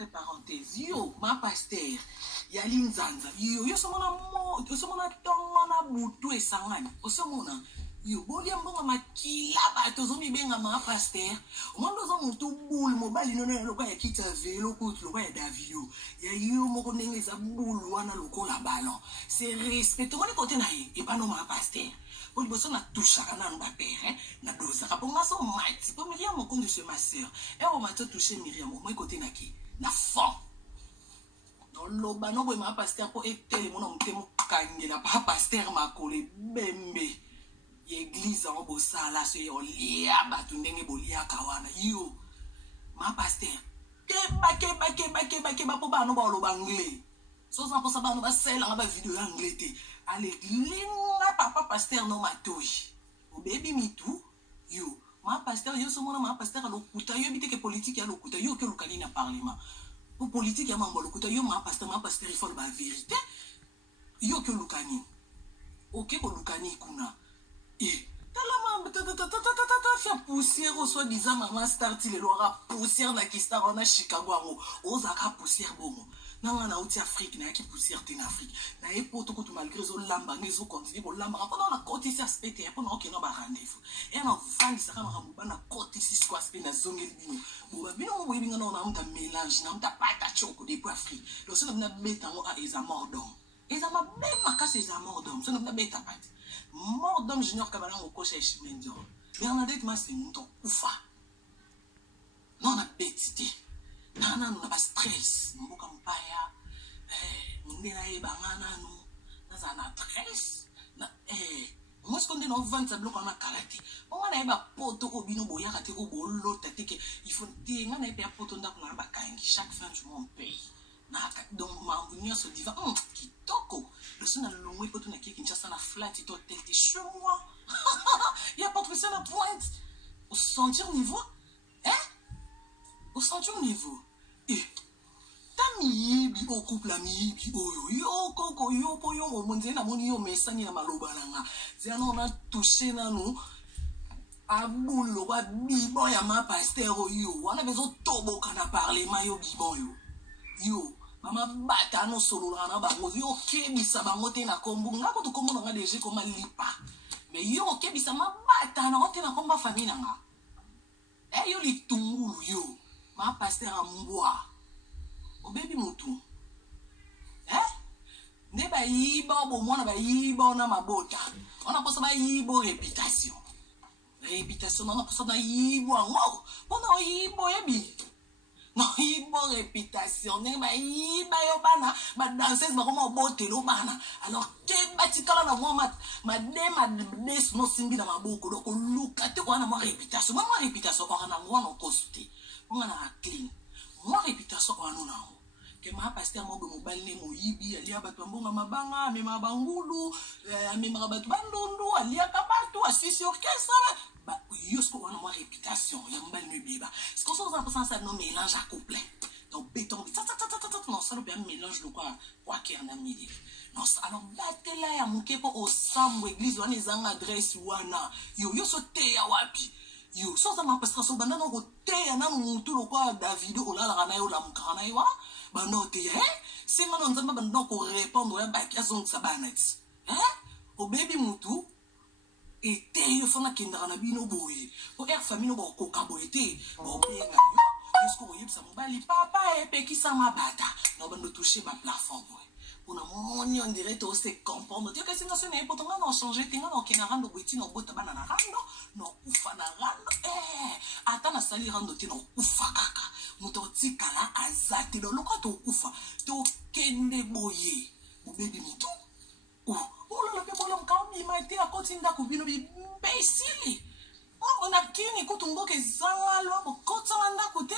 entre parenthèses, yo, ma pasteur, yali nzanza, yo somona tongo na butu esangani, osomona, yo, bolia mbonga makila bato zomi benga ma pasteur, omondo zo mutu bulu mobali nono lokwa ya kita velo kutu lokwa ya davio, ya yo moko ndenge za bulu wana loko la ballon, c'est respect, tomoni kote na ye, et pas non ma pasteur. Pour les personnes, touché à un père, na dosa. Pour moi, c'est mati. Pour Myriam, mon compte de ma soeur. Et on m'a touché Myriam. Moi, côté naki, na fond. Dans l'oba, non, ma pasteur pour être le mon homme temo kanye la pas pasteur ma collé bembe. Église en bossa là, c'est on lia batundenge bolia kawana. Yo, ma pasteur. Keba pour ba no ba lo anglais. So ça pour ça ba no ba sel en ba vidéo anglais té. Allez, linga papa pasteur no matoi. O baby me too. Yo, ma pasteur yo so mona ma pasteur alokuta yo bité que politique ya lokuta yo que lukani na parlement. Pour politique ya mambo lokuta yo ma pasteur il faut la vérité. Yo que lukani. OK ko lukani kuna. Eh, faire poussière au soi-disant maman starti le lora poussière na ki star na Chicago ozaka poussière bongo. Nanga na outi Afrique na ki poussière en Afrique. Na epoto ko malgré zo lamba ngezo continue ko lamba ko na côté si aspect et pour na okena ba rendez-vous. Et na vandi saka makambo na côté si quoi aspect na zongeli bino. Bo ba bino mo yibinga na mta mélange na mta pata choko depuis Afrique. Le seul na beta ngo a ezamordom. Ezama même ka c'est ezamordom. So na beta pat. Mordom Junior Kabala au coach Mendio. Bernadette ma c'est mon oufa. Non na betité. Nana no na ba stress. Mboka mpaya. Ndena e bangana no. Na na stress. Na moi ce qu'on dit no vente bloc on a kalati. On na e ba poto obino boya kate ko bolo tatike. Il faut tenga na e pe poto ndako na ba kangi chaque fin du mois on paye. Donc ma venir se dit kitoko le son a long pour tout na qui Kinshasa na flat et hôtel t'es chez moi. Il y a pas de ça la pointe au sentir niveau au sentir niveau et tami bi au couple ami bi yo koko yo po yo mo nze na moni yo mesani na maloba nanga zana on a touché na nous abulo wa bibon ya ma pasteur yo wana bezo tobo kana parlement yo bibon yo mama bata no solo na bango yo kebisa bango te na kombo ngako to kombo nga deje koma lipa mais yo kebisa ma bata na te na komba famille nga yo litungulu yo ma pasteur amboa o baby mutu ne ba yiba bo mona ba yiba na mabota ona posa ba yibo réputation na posa na yibo ngo ona yibo yebi non, il y a une réputation. Il y a une danseuse qui bana. Alors, que batikala na moi madame no simbi na maboko donc luka te ko na mo réputation. Moi réputation ko na moi no consulter. On na clean. Moi réputation ko na no. Que ma pasteur mo bo balne mo yibi ali abatu mbonga mabanga me mabangulu me mabatu bandundu ali akabatu asisi orchestre. Yosko wana moi réputation ya mbali ne biba ce qu'on s'en passe ça non mélange à couplet donc béton non ça le bien mélange de quoi qui en a mis non alors batela ya mukepo au sambo église wana ezanga adresse wana yo sote ya wapi yo so ça m'empêche so banda no te na mutu lo kwa David olala kana yo la mukana yo banda te c'est ngano nzamba banda ko répondre ya baki azong sabanati o baby mutu et te fona kindra na bino boye o famille no ko kaboete o benga yo jusqu'au yeb sa mobali papa e pekisa mabata no bando toucher ma plafond boye ona moni on dirait to se comprendre tu que c'est national et pourtant on changer tinga no kina rando bwiti no bota bana na rando no ufa na rando ata na sali rando ti no ufa kaka moto tikala azati do lokwa to ufa to kende boye o baby mutu la pe bolom ka mi maite a kotinda ku bino bi imbécile on a kini ko tumbo ke zanga lo ko kotsa nda kote